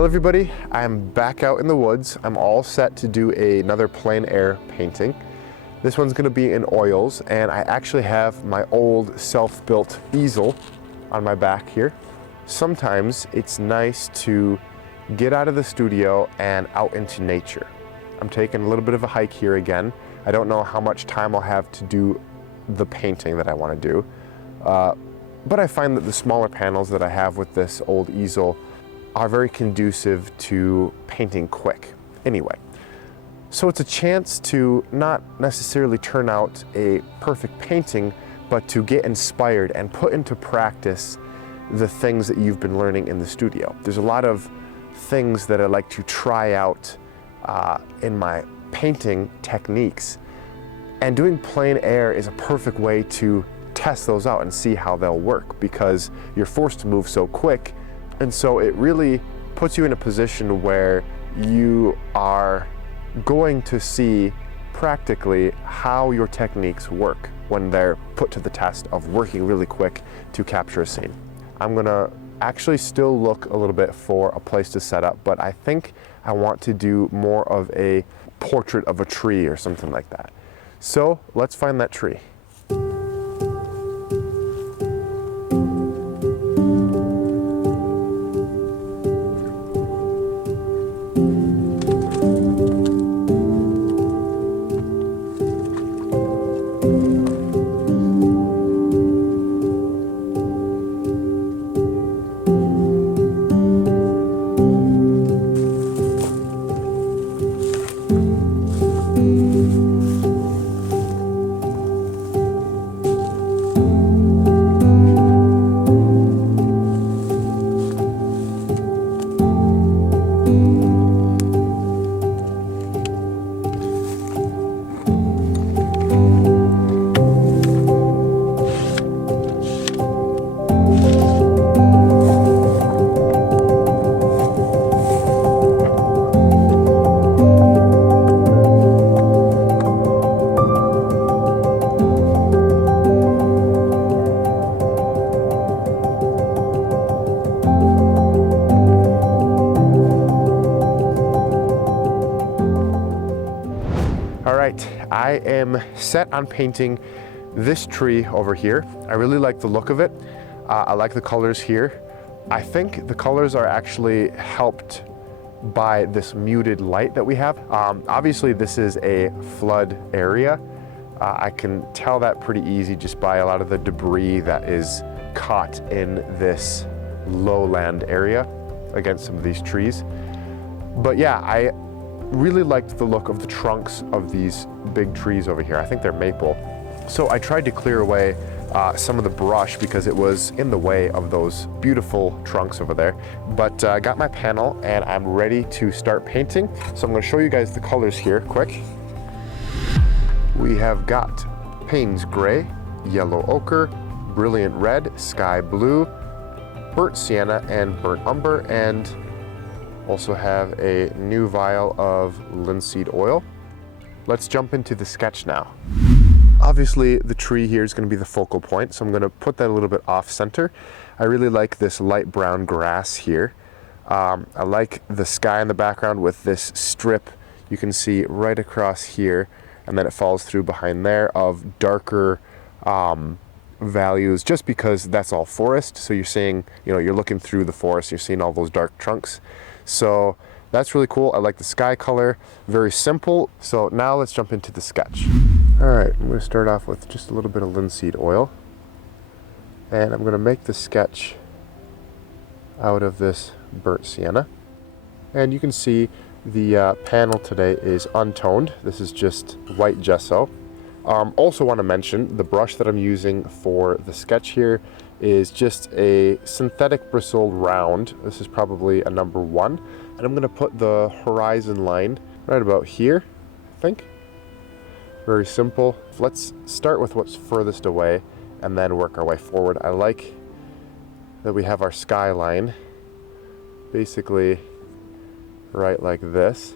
Well everybody, I'm back out in the woods. I'm all set to do another plein air painting. This one's gonna be in oils, and I actually have my old self-built easel on my back here. Sometimes it's nice to get out of the studio and out into nature. I'm taking a little bit of a hike here again. I don't know how much time I'll have to do the painting that I wanna do, but I find that the smaller panels that I have with this old easel are very conducive to painting quick anyway. So it's a chance to not necessarily turn out a perfect painting, but to get inspired and put into practice the things that you've been learning in the studio. There's a lot of things that I like to try out in my painting techniques, and doing plein air is a perfect way to test those out and see how they'll work, because you're forced to move so quick. And so it really puts you in a position where you are going to see practically how your techniques work when they're put to the test of working really quick to capture a scene. I'm gonna actually still look a little bit for a place to set up, but I think I want to do more of a portrait of a tree or something like that. So let's find that tree. I am set on painting this tree over here. I really like the look of it. I like the colors here. I think the colors are actually helped by this muted light that we have. Obviously this is a flood area. I can tell that pretty easy just by a lot of the debris that is caught in this lowland area against some of these trees. But yeah, I really liked the look of the trunks of these big trees over here. I think they're maple. So I tried to clear away some of the brush because it was in the way of those beautiful trunks over there. But I got my panel and I'm ready to start painting. So I'm going to show you guys the colors here quick. We have got Payne's Gray, Yellow Ochre, Brilliant Red, Sky Blue, Burnt Sienna, and Burnt Umber, and also have a new vial of linseed oil. Let's jump into the sketch now. Obviously the tree here is going to be the focal point, so I'm going to put that a little bit off center. I really like this light brown grass here. I like the sky in the background with this strip you can see right across here, and then it falls through behind there of darker values, just because that's all forest. So you're seeing, you know, you're looking through the forest, you're seeing all those dark trunks. So that's really cool. I like the sky color, very simple. So now let's jump into the sketch. All right, I'm gonna start off with just a little bit of linseed oil, and I'm gonna make the sketch out of this burnt sienna. And you can see the panel today is untoned. This is just white gesso. Also want to mention the brush that I'm using for the sketch here is just a synthetic bristle round. This is probably a number 1. And I'm going to put the horizon line right about here, I think. Very simple. Let's start with what's furthest away and then work our way forward. I like that we have our skyline basically right like this.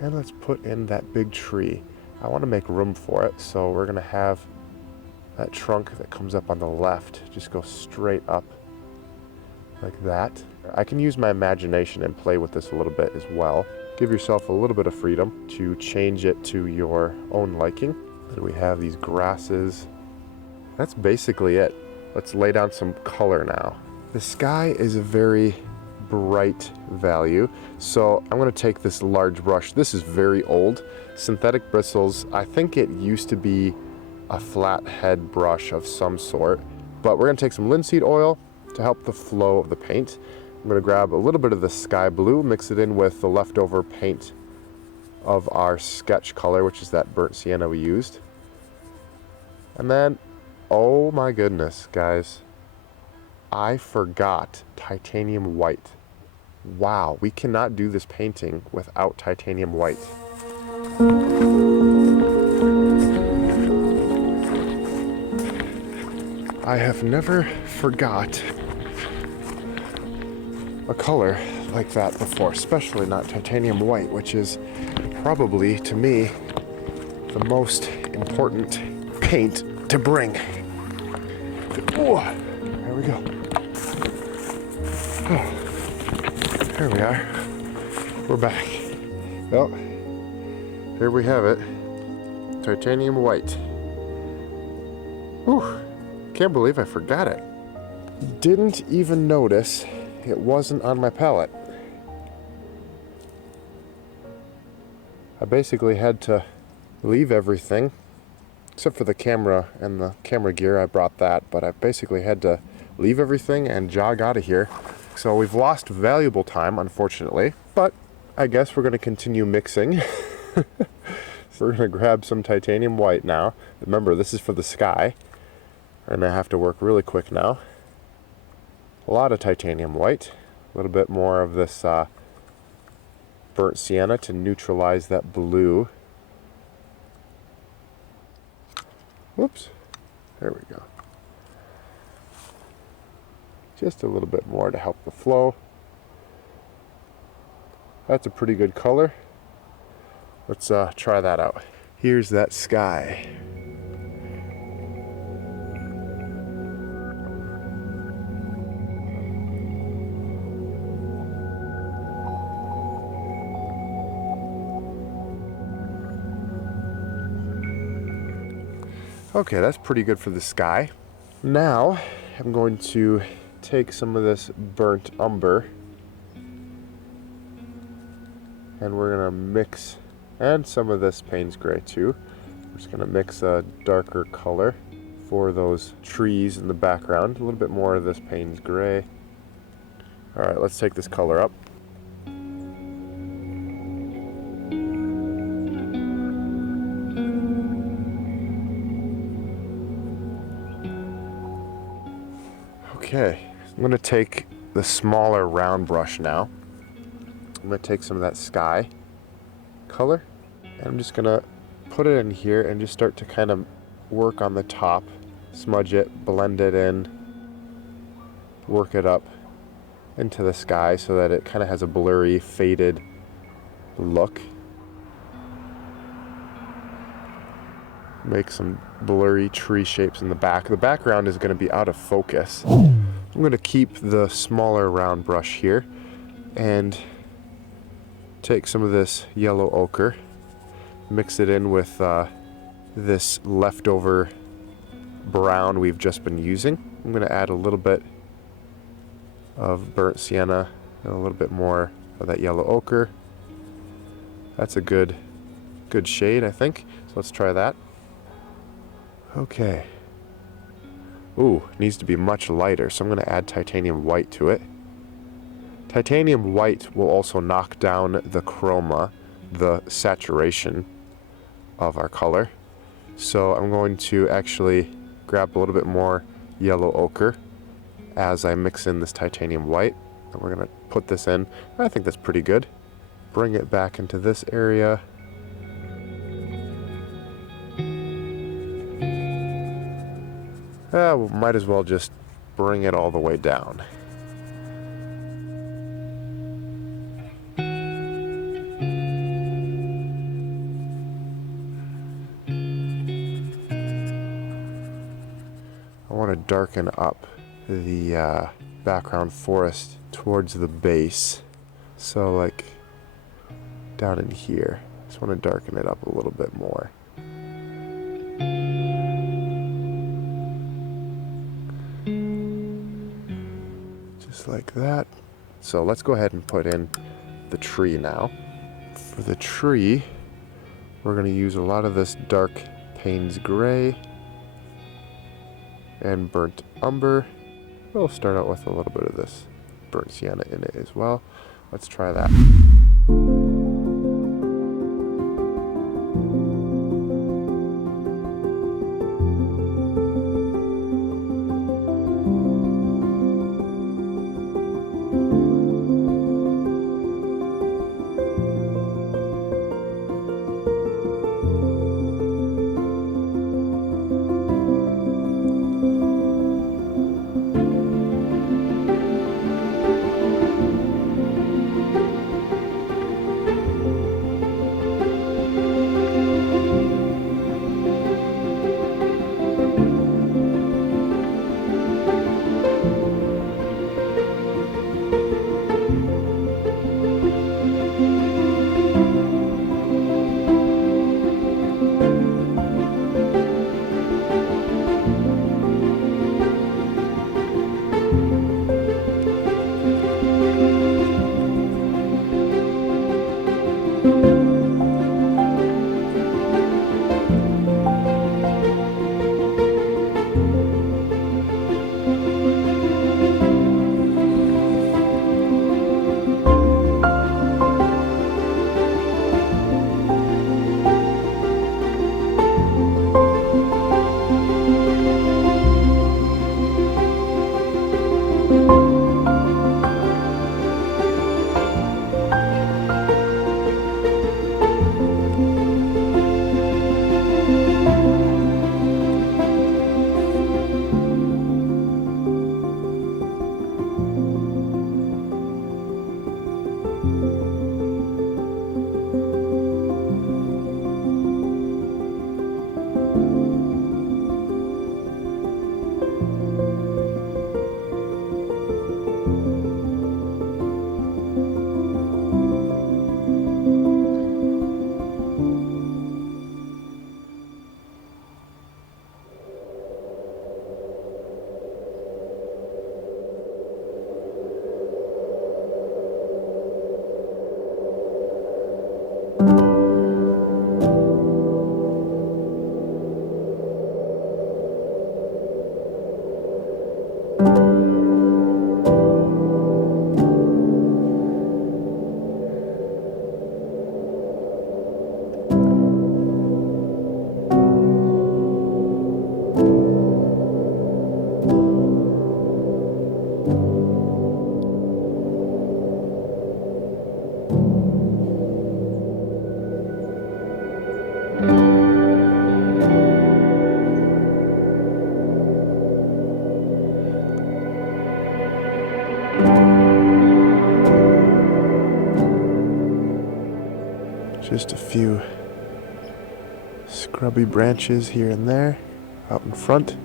And let's put in that big tree. I want to make room for it, so we're going to have that trunk that comes up on the left just go straight up like that. I can use my imagination and play with this a little bit as well. Give yourself a little bit of freedom to change it to your own liking. And we have these grasses. That's basically it. Let's lay down some color now. The sky is a very bright value, so I'm going to take this large brush. This is very old. Synthetic bristles, I think it used to be a flat head brush of some sort, but we're going to take some linseed oil to help the flow of the paint. I'm going to grab a little bit of the sky blue, mix it in with the leftover paint of our sketch color, which is that burnt sienna we used. And then, oh my goodness, guys, I forgot titanium white. Wow, we cannot do this painting without titanium white. I have never forgot a color like that before, especially not titanium white, which is probably, to me, the most important paint to bring. Oh, there we go. Oh, there we are. We're back. Well, here we have it. Titanium white. Whew. Can't believe I forgot it. Didn't even notice it wasn't on my palette. I basically had to leave everything, except for the camera and the camera gear. I brought that, but I basically had to leave everything and jog out of here. So we've lost valuable time, unfortunately, but I guess we're going to continue mixing. So we're going to grab some titanium white now. Remember, this is for the sky, and I have to work really quick now. A lot of titanium white, a little bit more of this burnt sienna to neutralize that blue. Whoops, there we go. Just a little bit more to help the flow. That's a pretty good color. Let's try that out. Here's that sky. Okay, that's pretty good for the sky. Now, I'm going to take some of this burnt umber and we're gonna mix, and some of this Payne's gray too. We're just gonna mix a darker color for those trees in the background. A little bit more of this Payne's gray. All right, let's take this color up. Okay, I'm going to take the smaller round brush now. I'm going to take some of that sky color, and I'm just going to put it in here and just start to kind of work on the top, smudge it, blend it in, work it up into the sky so that it kind of has a blurry, faded look. Make some blurry tree shapes in the back. The background is going to be out of focus. I'm going to keep the smaller round brush here and take some of this yellow ochre, mix it in with this leftover brown we've just been using. I'm going to add a little bit of burnt sienna and a little bit more of that yellow ochre. That's a good shade, I think. So let's try that. Okay. Ooh, needs to be much lighter, so I'm going to add titanium white to it. Titanium white will also knock down the chroma, the saturation of our color. So I'm going to actually grab a little bit more yellow ochre as I mix in this titanium white. And we're going to put this in. I think that's pretty good. Bring it back into this area. We might as well just bring it all the way down. I want to darken up the background forest towards the base. So like down in here. Just want to darken it up a little bit more. Just like that. So let's go ahead and put in the tree now. For the tree, we're going to use a lot of this dark Payne's Gray and burnt umber. We'll start out with a little bit of this burnt sienna in it as well. Let's try that. Just a few scrubby branches here and there out in front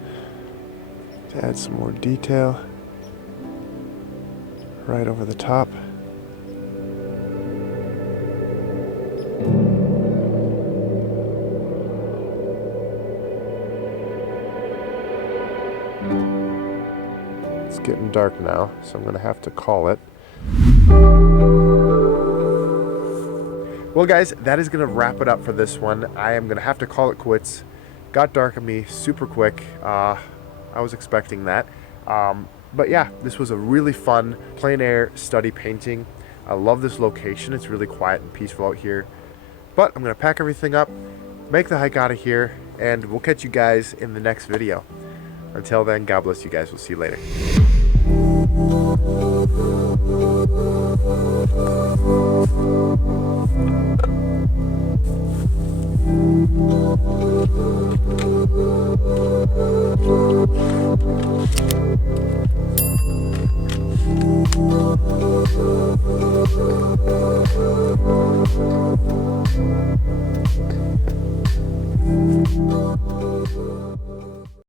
to add some more detail right over the top. It's getting dark now, so I'm going to have to call it. Well guys, that is going to wrap it up for this one. I am going to have to call it quits. Got dark on me super quick. I was expecting that. But yeah, this was a really fun plein air study painting. I love this location. It's really quiet and peaceful out here. But I'm going to pack everything up, make the hike out of here, and we'll catch you guys in the next video. Until then, God bless you guys. We'll see you later.